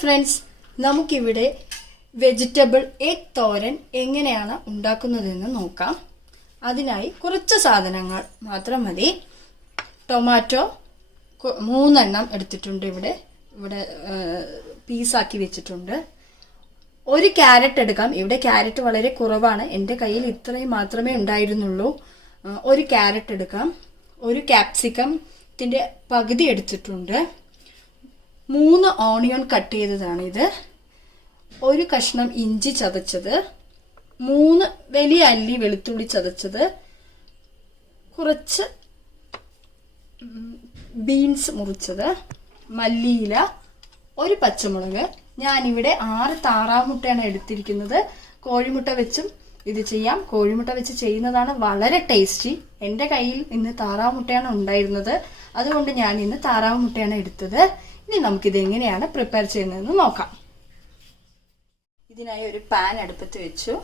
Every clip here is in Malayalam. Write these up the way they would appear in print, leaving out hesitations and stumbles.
ഫ്രണ്ട്സ്, നമുക്കിവിടെ വെജിറ്റബിൾ എഗ് തോരൻ എങ്ങനെയാണ് ഉണ്ടാക്കുന്നതെന്ന് നോക്കാം. അതിനായി കുറച്ച് സാധനങ്ങൾ മാത്രം മതി. ടൊമാറ്റോ 3 എണ്ണം എടുത്തിട്ടുണ്ട്. ഇവിടെ പീസാക്കി വെച്ചിട്ടുണ്ട്. ഒരു ക്യാരറ്റ് എടുക്കാം. ഇവിടെ ക്യാരറ്റ് വളരെ കുറവാണ്, എൻ്റെ കയ്യിൽ ഇത്രയും മാത്രമേ ഉണ്ടായിരുന്നുള്ളൂ. ഒരു ക്യാരറ്റ് എടുക്കാം. ഒരു ക്യാപ്സിക്കത്തിന്റെ പകുതി എടുത്തിട്ടുണ്ട്. 3 ഓണിയൻ കട്ട് ചെയ്തതാണ് ഇത്. ഒരു കഷ്ണം ഇഞ്ചി ചതച്ചത്, 3 വലിയ അല്ലി വെളുത്തുള്ളി ചതച്ചത്, കുറച്ച് ബീൻസ് മുറിച്ചത്, മല്ലിയില, ഒരു പച്ചമുളക്. ഞാനിവിടെ 6 താറാവ് മുട്ടയാണ് എടുത്തിരിക്കുന്നത്. കോഴിമുട്ട വെച്ചും ഇത് ചെയ്യാം. കോഴിമുട്ട വെച്ച് ചെയ്യുന്നതാണ് വളരെ ടേസ്റ്റി. എൻ്റെ കയ്യിൽ ഇന്ന് താറാവ് മുട്ടയാണ് ഉണ്ടായിരുന്നത്, അതുകൊണ്ട് ഞാൻ ഇന്ന് താറാവ് മുട്ടയാണ് എടുത്തത്. ഇനി നമുക്കിത് എങ്ങനെയാണ് പ്രിപ്പയർ ചെയ്യുന്നതെന്ന് നോക്കാം. ഇതിനായി ഒരു പാൻ അടുപ്പത്ത് വെച്ചു.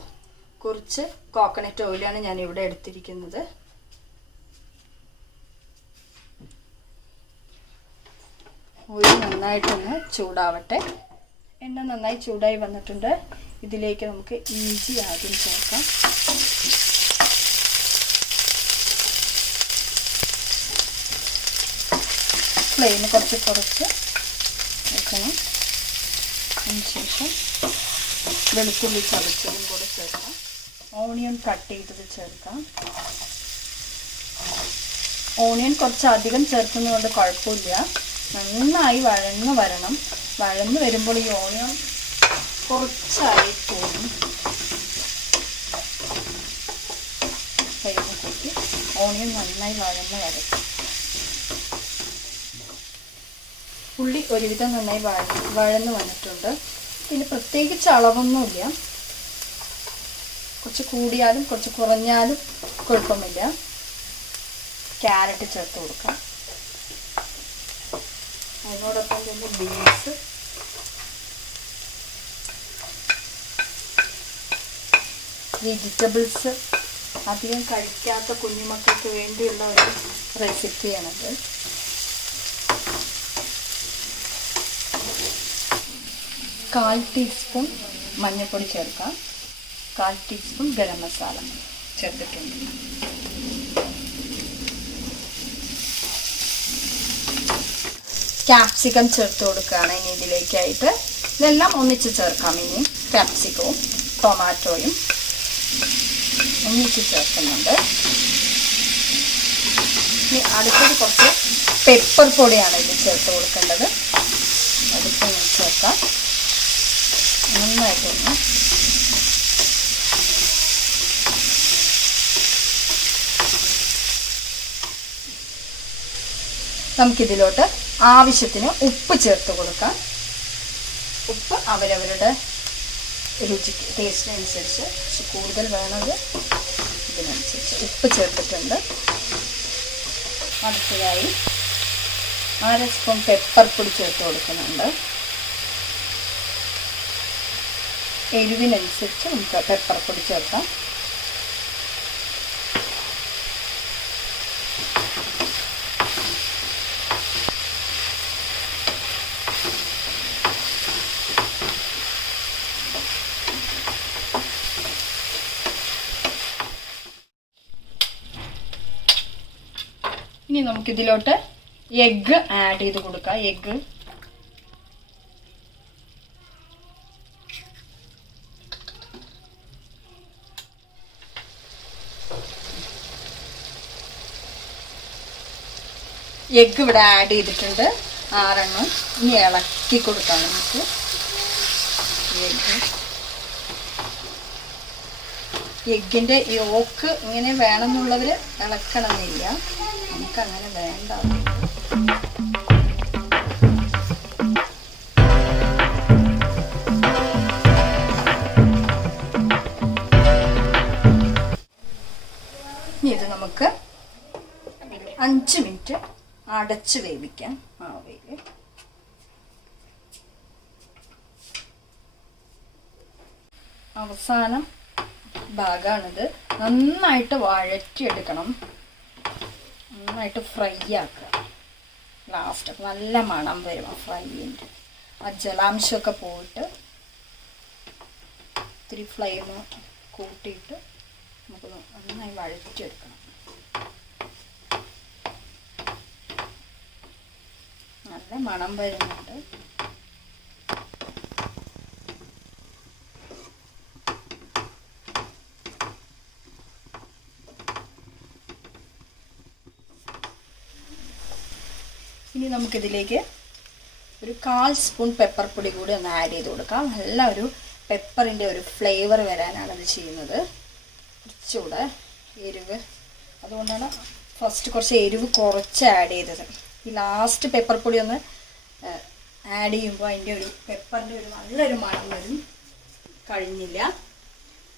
കുറച്ച് കോക്കനട്ട് ഓയിലാണ് ഞാൻ ഇവിടെ എടുത്തിരിക്കുന്നത്. ഓയിൽ നന്നായിട്ടൊന്ന് ചൂടാവട്ടെ. എണ്ണ നന്നായി ചൂടായി വന്നിട്ടുണ്ട്. ഇതിലേക്ക് നമുക്ക് ഇഞ്ചി ആദ്യം ചേർക്കാം. ഫ്ലെയിം കുറച്ച് വെക്കണം. അതിനുശേഷം വെളുത്തുള്ളി ചതച്ചതും കൂടെ ചേർക്കാം. ഓണിയൻ കട്ട് ചെയ്തത് ചേർക്കാം. ഓണിയൻ കുറച്ച് അധികം ചേർക്കുന്നതുകൊണ്ട് കുഴപ്പമില്ല. നന്നായി വഴന്ന് വരണം. വഴന്ന് വരുമ്പോൾ ഈ ഓണിയൻ കുറച്ചായി തോന്നും. കയ്യിൽ കൂട്ടി ഓണിയൻ നന്നായി വഴന്ന് വരട്ടെ. ഉള്ളി ഒരുവിധം നന്നായി വഴന്ന് വന്നിട്ടുണ്ട്. ഇതിന് പ്രത്യേകിച്ച് അളവൊന്നുമില്ല. കുറച്ച് കൂടിയാലും കുറച്ച് കുറഞ്ഞാലും കുഴപ്പമില്ല. ക്യാരറ്റ് ചേർത്ത് കൊടുക്കാം. അതിനോടൊപ്പം തന്നെ ബീൻസ്, വെജിറ്റബിൾസ് അധികം കഴിക്കാത്ത കുഞ്ഞുമക്കൾക്ക് വേണ്ടിയുള്ള ഒരു റെസിപ്പിയാണത്. കാൽ ടീസ്പൂൺ മഞ്ഞൾപ്പൊടി ചേർക്കാം. 1/4 ടീസ്പൂൺ ഗരം മസാല ചേർത്തിട്ടുണ്ട്. ക്യാപ്സിക്കം ചേർത്ത് കൊടുക്കുകയാണ് ഇനി ഇതിലേക്കായിട്ട്. ഇതെല്ലാം ഒന്നിച്ച് ചേർക്കാം. ഇനി ക്യാപ്സിക്കവും ടൊമാറ്റോയും ഒന്നിച്ച് ചേർക്കുന്നുണ്ട്. ഇനി അടുത്തത് കുറച്ച് പെപ്പർ പൊടിയാണ് ഇത് ചേർത്ത് കൊടുക്കേണ്ടത്. അതിപ്പോൾ ചേർക്കാം. നന്നായിട്ടൊന്ന് നമുക്കിതിലോട്ട് ആവശ്യത്തിന് ഉപ്പ് ചേർത്ത് കൊടുക്കാം. ഉപ്പ് അവരവരുടെ രുചിക്ക് ടേസ്റ്റിനനുസരിച്ച്, പക്ഷെ കൂടുതൽ വേണത് ഇതിനനുസരിച്ച് ഉപ്പ് ചേർത്തിട്ടുണ്ട്. അടുത്തതായി 1/2 സ്പൂൺ പെപ്പർ പൊടി ചേർത്ത് കൊടുക്കുന്നുണ്ട്. എരിവിനനുസരിച്ച് നമുക്ക് പെപ്പർ പൊടി ചേർക്കാം. ഇനി നമുക്കിതിലോട്ട് എഗ്ഗ് ആഡ് ചെയ്ത് കൊടുക്കാം. എഗ്ഗ് ഇവിടെ ആഡ് ചെയ്തിട്ടുണ്ട്. 6 എണ്ണം. ഇനി ഇളക്കി കൊടുക്കാം നമുക്ക്. എഗ്ഗിൻ്റെ യോക്ക് ഇങ്ങനെ വേണമെന്നുള്ളവർ ഇളക്കണമെന്നില്ല. നമുക്കങ്ങനെ വേണ്ട. ഇനി ഇത് നമുക്ക് 5 മിനിറ്റ് അടച്ച് വേവിക്കാം. ആവിയിൽ അവസാനം ഭാഗമാണിത്. നന്നായിട്ട് വഴറ്റിയെടുക്കണം. നന്നായിട്ട് ഫ്രൈ ആക്കുക. ലാസ്റ്റ് നല്ല മണം വരും ആ ഫ്രൈൻ്റെ. ആ ജലാംശമൊക്കെ പോയിട്ട് ഇത്തിരി ഫ്ലെയിം കൂട്ടിയിട്ട് നമുക്ക് നന്നായി വഴറ്റിയെടുക്കണം. നല്ല മണം വരുന്നുണ്ട്. ഇനി നമുക്കിതിലേക്ക് ഒരു 1/4 സ്പൂൺ പെപ്പർ പൊടി കൂടി ഒന്ന് ആഡ് ചെയ്ത് കൊടുക്കാം. നല്ല ഒരു പെപ്പറിൻ്റെ ഒരു ഫ്ലേവർ വരാനാണ് ഇത് ചെയ്യുന്നത്. കുറച്ചുകൂടെ എരിവ്, അതുകൊണ്ടാണ് ഫസ്റ്റ് കുറച്ച് എരിവ് കുറച്ച് ആഡ് ചെയ്തത്. ഈ ലാസ്റ്റ് പെപ്പർ പൊടി ഒന്ന് ആഡ് ചെയ്യുമ്പോൾ അതിൻ്റെ ഒരു പെപ്പറിൻ്റെ ഒരു നല്ലൊരു മണം വരും. കഴിഞ്ഞില്ല,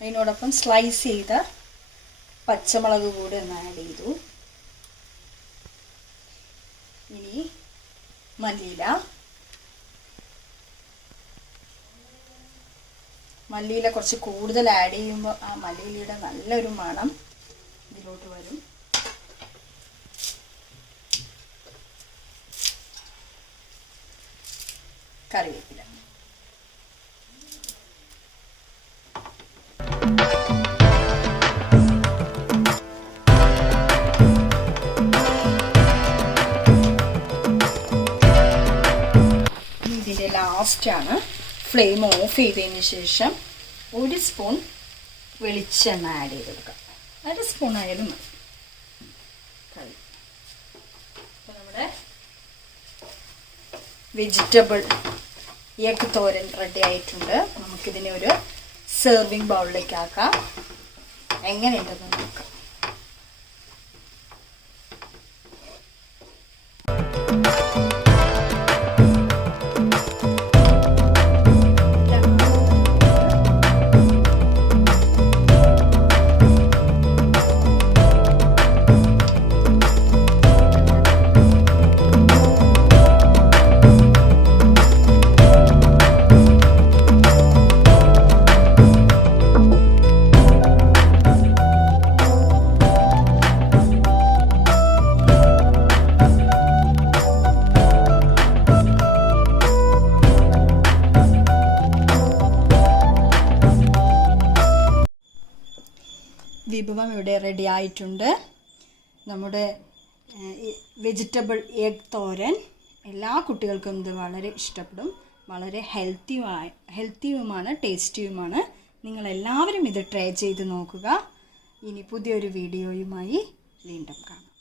അതിനോടൊപ്പം സ്ലൈസ് ചെയ്ത പച്ചമുളക് കൂടി ഒന്ന് ആഡ് ചെയ്തു. ഇനി മല്ലിയില കുറച്ച് കൂടുതൽ ആഡ് ചെയ്യുമ്പോൾ ആ മല്ലിയിലയുടെ നല്ലൊരു മണം ഇതിലോട്ട് വരും. കറിവേപ്പില, ഇതിൻ്റെ ലാസ്റ്റാണ്. ഫ്ലെയിം ഓഫ് ചെയ്തതിന് ശേഷം 1 സ്പൂൺ വെളിച്ചെണ്ണ ആഡ് ചെയ്ത് കൊടുക്കാം. 1 സ്പൂൺ ആയാലും മതി. അപ്പോൾ നമ്മുടെ വെജിറ്റബിൾ എഗ് തോരൻ റെഡി ആയിട്ടുണ്ട്. നമുക്കിതിനെ ഒരു സെർവിങ് ബൗളിലേക്ക് ആക്കാം. എങ്ങനെയുണ്ടെന്ന് നോക്കാം. വിഭവം ഇവിടെ റെഡി ആയിട്ടുണ്ട്. നമ്മുടെ വെജിറ്റബിൾ എഗ് തോരൻ എല്ലാ കുട്ടികൾക്കും ഇത് വളരെ ഇഷ്ടപ്പെടും. വളരെ ഹെൽത്തിയുമാണ്, ടേസ്റ്റിയുമാണ്. നിങ്ങളെല്ലാവരും ഇത് ട്രൈ ചെയ്ത് നോക്കുക. ഇനി പുതിയൊരു വീഡിയോയുമായി വീണ്ടും കാണാം.